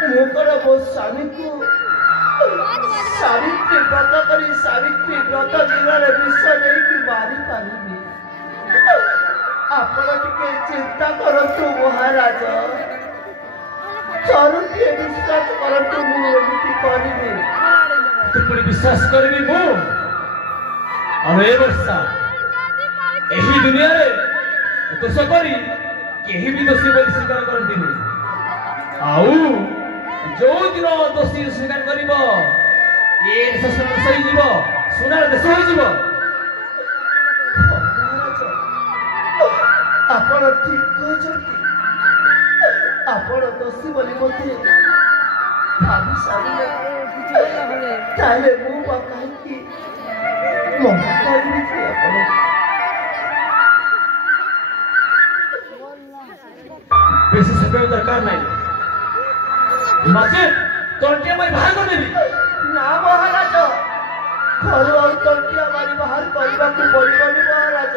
ମୁଁ କଣ ମୋ ସ୍ୱାମୀକୁ ସାବିତ୍ରୀ ବ୍ରତ କରି ସାବିତ୍ରୀ ବ୍ରତ ଦିନରେ ବିଷ ଦେଇକି ମାରିପାରିବି। ଆପଣ ଟିକେ ଚିନ୍ତା କରନ୍ତୁ ମହାରାଜ, ଥରୁଟିଏ ବିଶ୍ୱାସ କରନ୍ତୁ, ମୁଁ ଏମିତି କରିବି। ତୁ ପୁଣି ବିଶ୍ୱାସ କରିବି ମୁଁ? ଆଉ ଏ ବର୍ଷା ଏହି ଦୁନିଆରେ ଦୋଷ କରି କେହି ବି ଦୋଷୀ ବୋଲି ସ୍ୱୀକାର କରନ୍ତିନି। ଆଉ ଯୋଉ ଦିନ ଦୋଷୀ ସ୍ୱୀକାର କରିବ ଏ ଦେଶ ହେଇଯିବ, ସୁନାର ଦେଶ ହେଇଯିବ। ଆପଣ ଠିକ କହୁଛନ୍ତି। ଆପଣ ଦୋଷୀ ବୋଲି ମୋତେ ଭାବି ସାରିଲେ, ତାହେଲେ ମୁଁ ବା କାହିଁକି ମନା କରିବି ଯେ ଆପଣ? ବେଶୀ ସମୟ ଦରକାର ନାହିଁ, ନଚେତ ତଣ୍ଟିଆ ମାରି ବାହାର କରିଦେବି। ନା ମହାରାଜ, ଘରୁ ଆଉ ତଣ୍ଟିଆ ମାରି ବାହାର କରିବାକୁ ପଡ଼ିବନି ମହାରାଜ।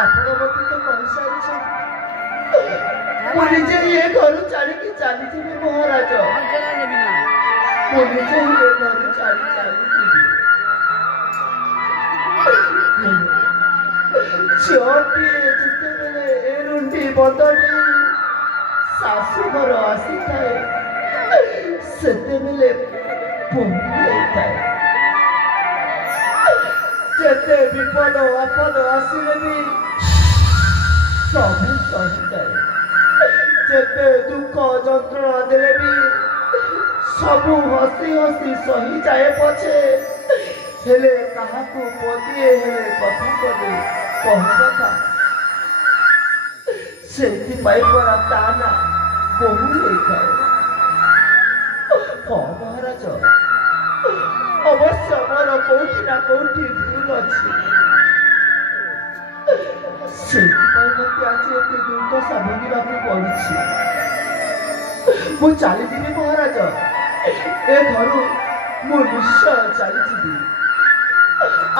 ଆପଣ ମୋତେ ତ କହିସାରିଛନ୍ତି, ମୁଁ ନିଜେ ଏ ଘରୁ ଛାଡ଼ିକି ଚାଲିଯିବି ମହାରାଜ। ମୁଁ ନିଜେ ଏ ଘରୁ ଛାଡ଼ି ଚାଲିଯିବି। ଝିଅଟିଏ ଯେତେବେଳେ ଏ ରୁଣ୍ଡି ବଦଳି ଶାଶୁଘର ଆସିଥାଏ, ସେତେବେଳେ ବୋହୂ ହେଇଥାଏ। ଯେତେ ବିପଦ ଆପଦ ଆସିଲେ ବି ସବୁ ସହିଯାଏ। ଯେତେ ଦୁଃଖ ଯନ୍ତ୍ରଣା ଦେଲେ ବି ସବୁ ହସି ହସି ସହିଯାଏ ପଛେ, ହେଲେ କାହାକୁ ପଦିଏ ହେଲେ କଥା ପଦେ କହିନଥା। ସେଇଥିପାଇଁ ପରା ତା ନା ବୋହୂ ହେଇଥାଏ। ହଁ ମହାରାଜ, ଅବଶ୍ୟ ମୋର କୋଉଠି ନା କୋଉଠି ଭୁଲ ଅଛି। ସେଇଥିପାଇଁ ମୋତେ ଆଜି ଏତେ ଦୁର୍ଦ୍ଦଶା ଭୋଗିବାକୁ ପଡୁଛି। ମୁଁ ଚାଲିଯିବି ମହାରାଜ, ଏ ଘରୁ ମୁଁ ନିଶ୍ଚୟ ଚାଲିଯିବି।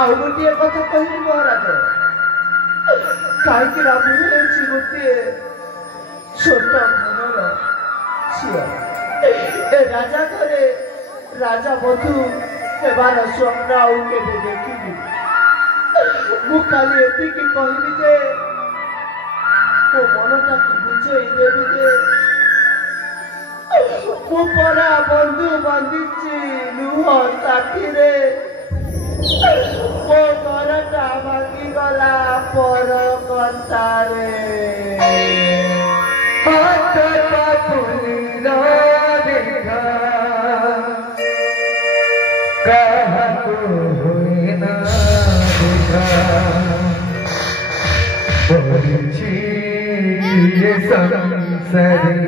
ଆଉ ଗୋଟିଏ କଥା କହିବି ମହାରାଜ, କାହିଁକି ନା ମୁଁ ହେଉଛି ଗୋଟିଏ ଛୋଟ ଘରର ଝିଅ। ଏ ରାଜା ଘରେ ରାଜା ବଧୂ ହେବାର ସ୍ୱପ୍ନ ଆଉ କେବେ ଦେଖିବି। ମୁଁ ଖାଲି ଏତିକି କହିବି ଯେ ମୋ ମନଟାକୁ ବୁଝେଇ ଦେବି ଯେ ମୁଁ ପରା ବନ୍ଧୁ ବାନ୍ଧିଛି ଲୁହ ସାଥିରେ। ମୋ ଘରଟା ଭାଙ୍ଗିଗଲା ପର କଥାରେ। काहको होइन देखा परिछि ये संसारी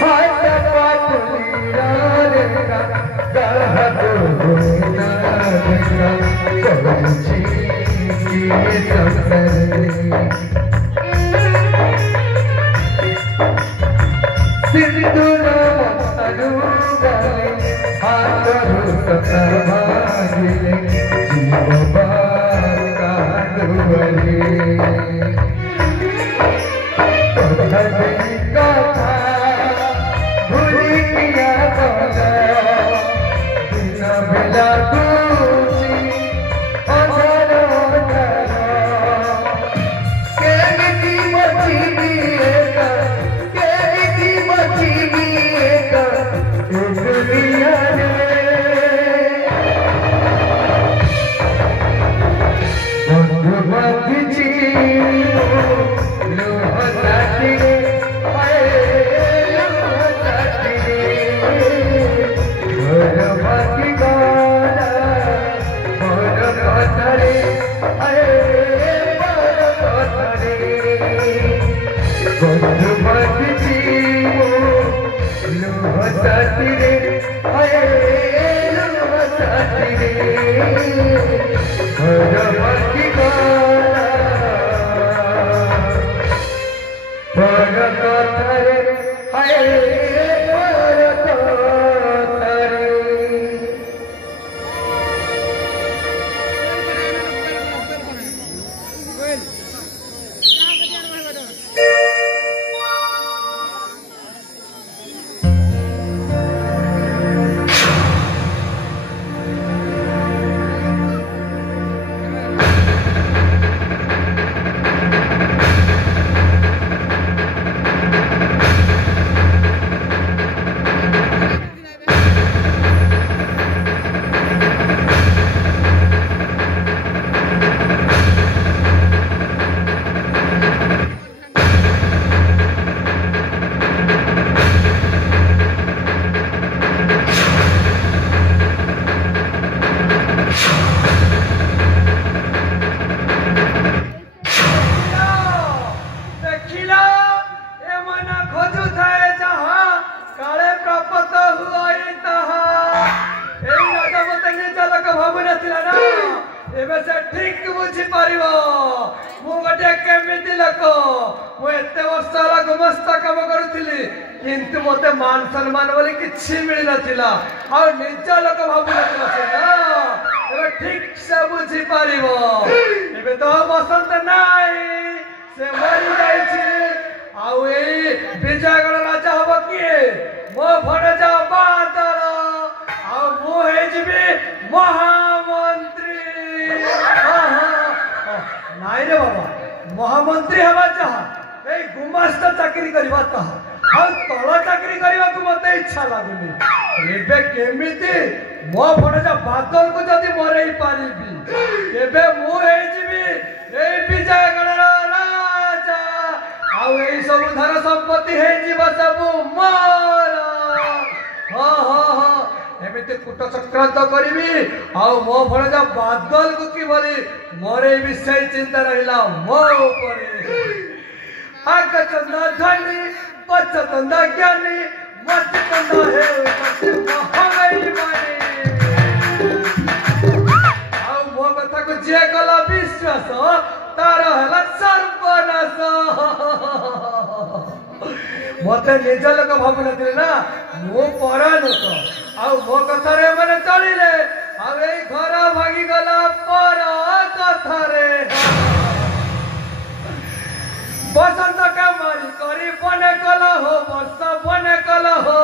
हात पापुलिरा देखा काहको होइन देखा परिछि ये संसारी सिंधुरा अनुगाले हातरू सतभागिले जीव बाकाडुवले कथने कथा भूलिया बना दिन बेला खुशी अझरो केमिति बचिबिएका मु गोटे केमिति लोक मु एते वर्ष होला गुमस्ता काम करूथिली किंतु मते मान सम्मान बोली किछि मिली नथिला आ निज लोक भाबु नथिला से ना एबे ठीक से बुझी पारिबो एबे तो बसंत नाई से मरि जाई छी आउ ए विजयगढ़ राजा हबो किए मो भणे जा बादल आउ मु हे जिबी महामंत्री नाई रे बाबा महामंत्री हवा चाहा ए गुमास्ता चाकरी करबा ताहा आ तळ चाकरी करबा को मते इच्छा लागुनी एबे केमिति मो भणे जा बादल को जदी मरेई पारिबी एबे मु हे जिबी ए विजयगढ़ राजा आउ ए सब धन संपत्ति हे जीव सब मोर एमिति कुट चक्रांत करिबी आउ मो भणजा बादल को कि भली मोरे विषय चिंता रहिला मो ऊपर आग चंदा धनी पच चंदा ज्ञानी मत चंदा हे मत महागई मानी आउ मो कथा को जे कला विश्वास तार हला सर्वनाश मते निज लोक भाबु नथिले ना मो परा लोक आ मो कथा रे माने चलिले आ ए घर भागी गला परा कथा रे बसंत का मारी करी बने कल हो वर्ष बने कल हो